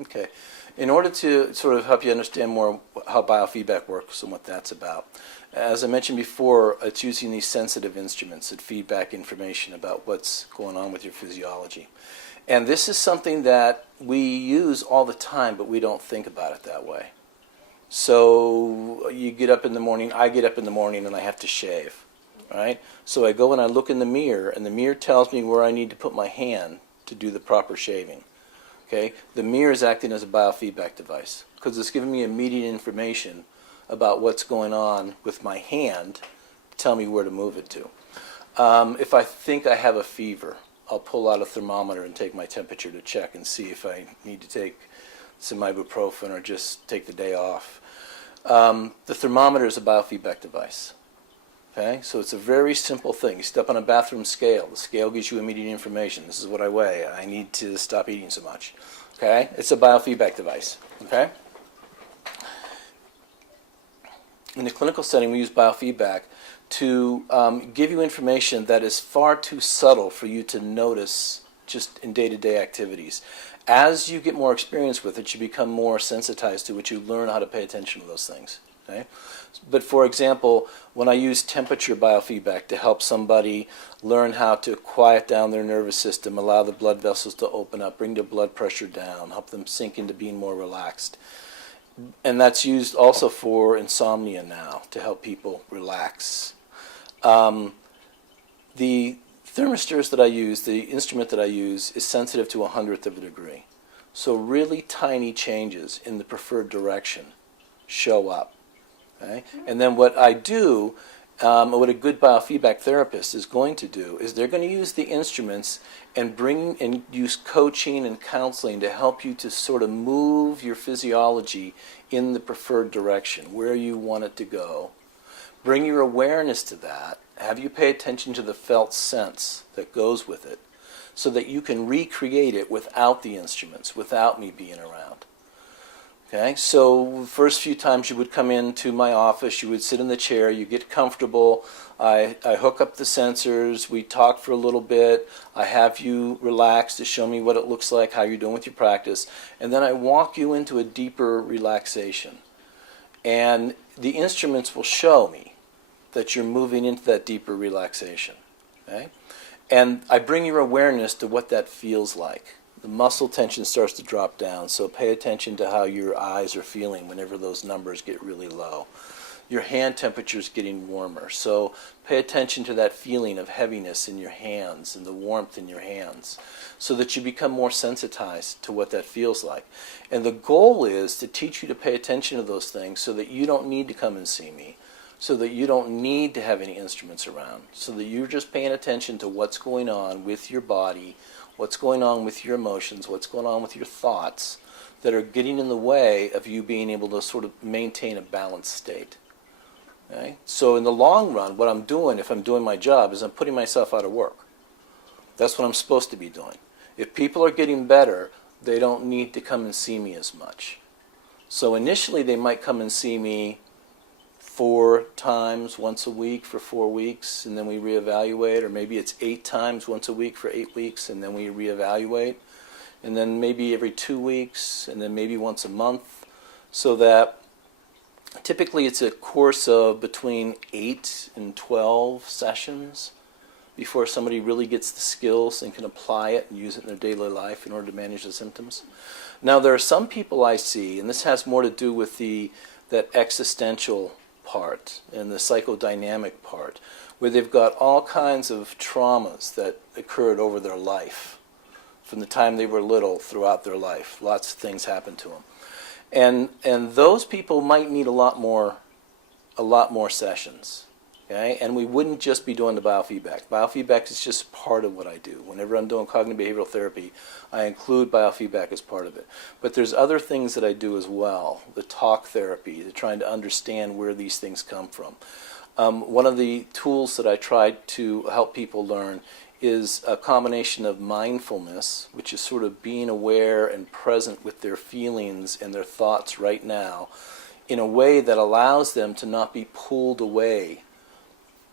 Okay. In order to sort of help you understand more how biofeedback works and what that's about, as I mentioned before, it's using these sensitive instruments that feed back information about what's going on with your physiology. And this is something that we use all the time, but we don't think about it that way. So you get up in the morning, I get up in the morning and I have to shave, right? So I go and I look in the mirror, and the mirror tells me where I need to put my hand to do the proper shaving. Okay? The mirror is acting as a biofeedback device because it's giving me immediate information about what's going on with my hand to tell me where to move it to. If I think I have a fever, I'll pull out a thermometer and take my temperature to check and see if I need to take some ibuprofen or just take the day off. The thermometer is a biofeedback device. Okay, so it's a very simple thing. You step on a bathroom scale. The scale gives you immediate information. This is what I weigh. I need to stop eating so much. Okay, it's a biofeedback device. Okay. In the clinical setting, we use biofeedback to give you information that is far too subtle for you to notice just in day-to-day activities. As you get more experience with it, you become more sensitized to it. You learn how to pay attention to those things. Okay? But for example, when I use temperature biofeedback to help somebody learn how to quiet down their nervous system, allow the blood vessels to open up, bring their blood pressure down, help them sink into being more relaxed. And that's used also for insomnia now, to help people relax. The thermistors that I use, the instrument that I use, is sensitive to 1/100th of a degree. So really tiny changes in the preferred direction show up. Okay? And then what I do, what a good biofeedback therapist is going to do, is they're going to use the instruments and use coaching and counseling to help you to sort of move your physiology in the preferred direction, where you want it to go. Bring your awareness to that. Have you pay attention to the felt sense that goes with it so that you can recreate it without the instruments, without me being around. Okay, so first few times you would come into my office, you would sit in the chair, you get comfortable, I hook up the sensors, we talk for a little bit, I have you relax to show me what it looks like, how you're doing with your practice, and then I walk you into a deeper relaxation. And the instruments will show me that you're moving into that deeper relaxation. Okay? And I bring your awareness to what that feels like. The muscle tension starts to drop down, so pay attention to how your eyes are feeling whenever those numbers get really low. Your hand temperature is getting warmer, so pay attention to that feeling of heaviness in your hands and the warmth in your hands so that you become more sensitized to what that feels like. And the goal is to teach you to pay attention to those things so that you don't need to come and see me, so that you don't need to have any instruments around, so that you're just paying attention to what's going on with your body, what's going on with your emotions, what's going on with your thoughts that are getting in the way of you being able to sort of maintain a balanced state. Okay? So in the long run, what I'm doing, if I'm doing my job, is I'm putting myself out of work. That's what I'm supposed to be doing. If people are getting better, they don't need to come and see me as much. So initially they might come and see me 4 times once a week for 4 weeks, and then we reevaluate, or maybe it's 8 times once a week for 8 weeks, and then we reevaluate, and then maybe every 2 weeks, and then maybe once a month, so that typically it's a course of between 8 and 12 sessions before somebody really gets the skills and can apply it and use it in their daily life in order to manage the symptoms. Now there are some people I see, and this has more to do with that existential part and the psychodynamic part, where they've got all kinds of traumas that occurred over their life, from the time they were little throughout their life. Lots of things happened to them, and those people might need a lot more sessions. Okay, and we wouldn't just be doing the biofeedback. Biofeedback is just part of what I do. Whenever I'm doing cognitive behavioral therapy, I include biofeedback as part of it. But there's other things that I do as well. The talk therapy, the trying to understand where these things come from. One of the tools that I try to help people learn is a combination of mindfulness, which is sort of being aware and present with their feelings and their thoughts right now, in a way that allows them to not be pulled away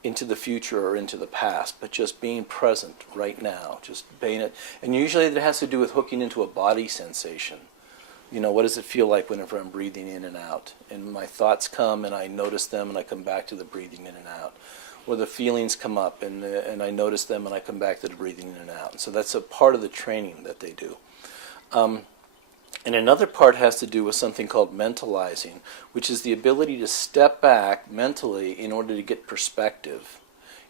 into the future or into the past, but just being present right now, just being it. And usually that has to do with hooking into a body sensation. what does it feel like whenever I'm breathing in and out? And my thoughts come and I notice them and I come back to the breathing in and out. Or the feelings come up and I notice them and I come back to the breathing in and out. So that's a part of the training that they do. And another part has to do with something called mentalizing, which is the ability to step back mentally in order to get perspective,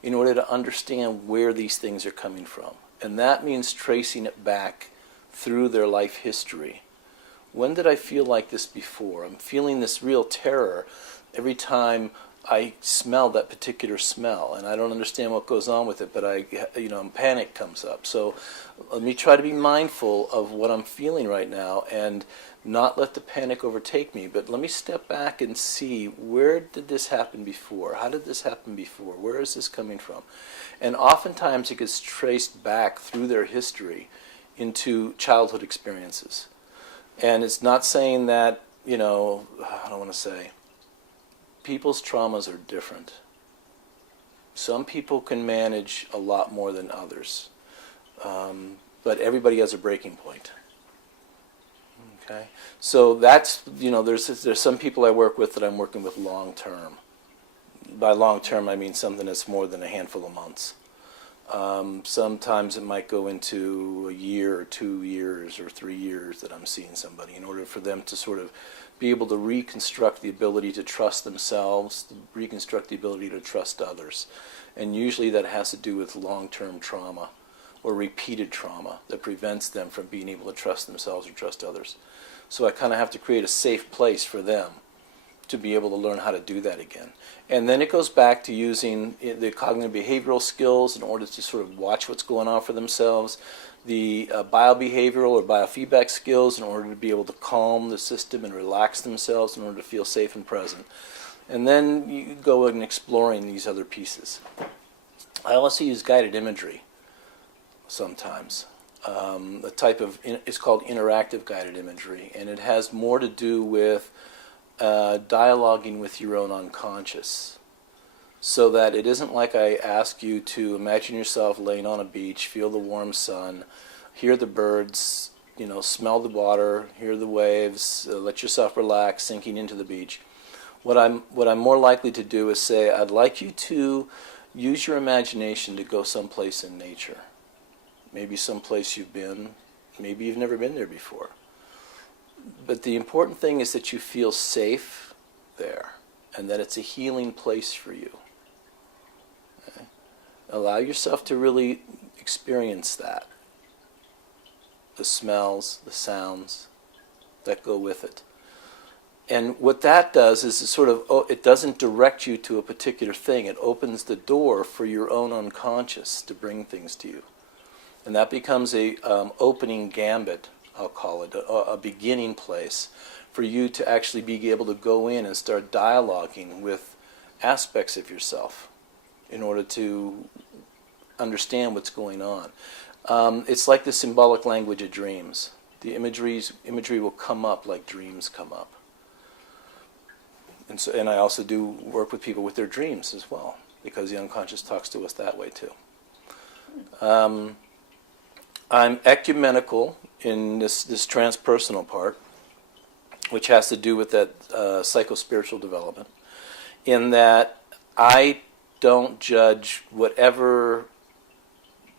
in order to understand where these things are coming from. And that means tracing it back through their life history. When did I feel like this before? I'm feeling this real terror every time I smell that particular smell, and I don't understand what goes on with it, but panic comes up. So let me try to be mindful of what I'm feeling right now and not let the panic overtake me, but let me step back and see, where did this happen before? How did this happen before? Where is this coming from? And oftentimes it gets traced back through their history into childhood experiences. And it's not saying that, I don't want to say, people's traumas are different. Some people can manage a lot more than others. But everybody has a breaking point. Okay? So that's, there's some people I work with that I'm working with long term. By long term, I mean something that's more than a handful of months. Sometimes it might go into a year or 2 years or 3 years that I'm seeing somebody in order for them to sort of be able to reconstruct the ability to trust themselves, reconstruct the ability to trust others. And usually that has to do with long-term trauma or repeated trauma that prevents them from being able to trust themselves or trust others. So I kind of have to create a safe place for them to be able to learn how to do that again. And then it goes back to using the cognitive behavioral skills in order to sort of watch what's going on for themselves, the biobehavioral or biofeedback skills in order to be able to calm the system and relax themselves in order to feel safe and present. And then you go in exploring these other pieces. I also use guided imagery sometimes. The type of, it's called interactive guided imagery, and it has more to do with dialoguing with your own unconscious, so that it isn't like I ask you to imagine yourself laying on a beach, feel the warm sun, hear the birds, smell the water, hear the waves, let yourself relax, sinking into the beach. What I'm more likely to do is say, I'd like you to use your imagination to go someplace in nature. Maybe someplace you've been, maybe you've never been there before. But the important thing is that you feel safe there and that it's a healing place for you. Okay? Allow yourself to really experience that. The smells, the sounds that go with it. And what that does is it doesn't direct you to a particular thing. It opens the door for your own unconscious to bring things to you. And that becomes a opening gambit, I'll call it, a beginning place for you to actually be able to go in and start dialoguing with aspects of yourself in order to understand what's going on. It's like the symbolic language of dreams. The imagery will come up like dreams come up. And I also do work with people with their dreams as well, because the unconscious talks to us that way too. I'm ecumenical in this transpersonal part, which has to do with that psycho-spiritual development, in that I don't judge whatever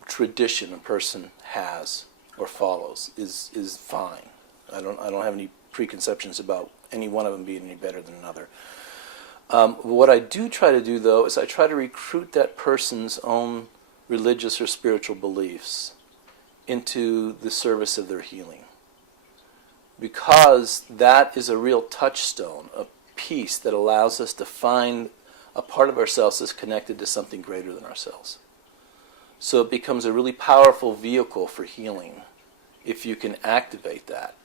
tradition a person has or follows is fine. I don't have any preconceptions about any one of them being any better than another. What I do try to do, though, is I try to recruit that person's own religious or spiritual beliefs into the service of their healing. Because that is a real touchstone, a piece that allows us to find a part of ourselves that's connected to something greater than ourselves. So it becomes a really powerful vehicle for healing if you can activate that.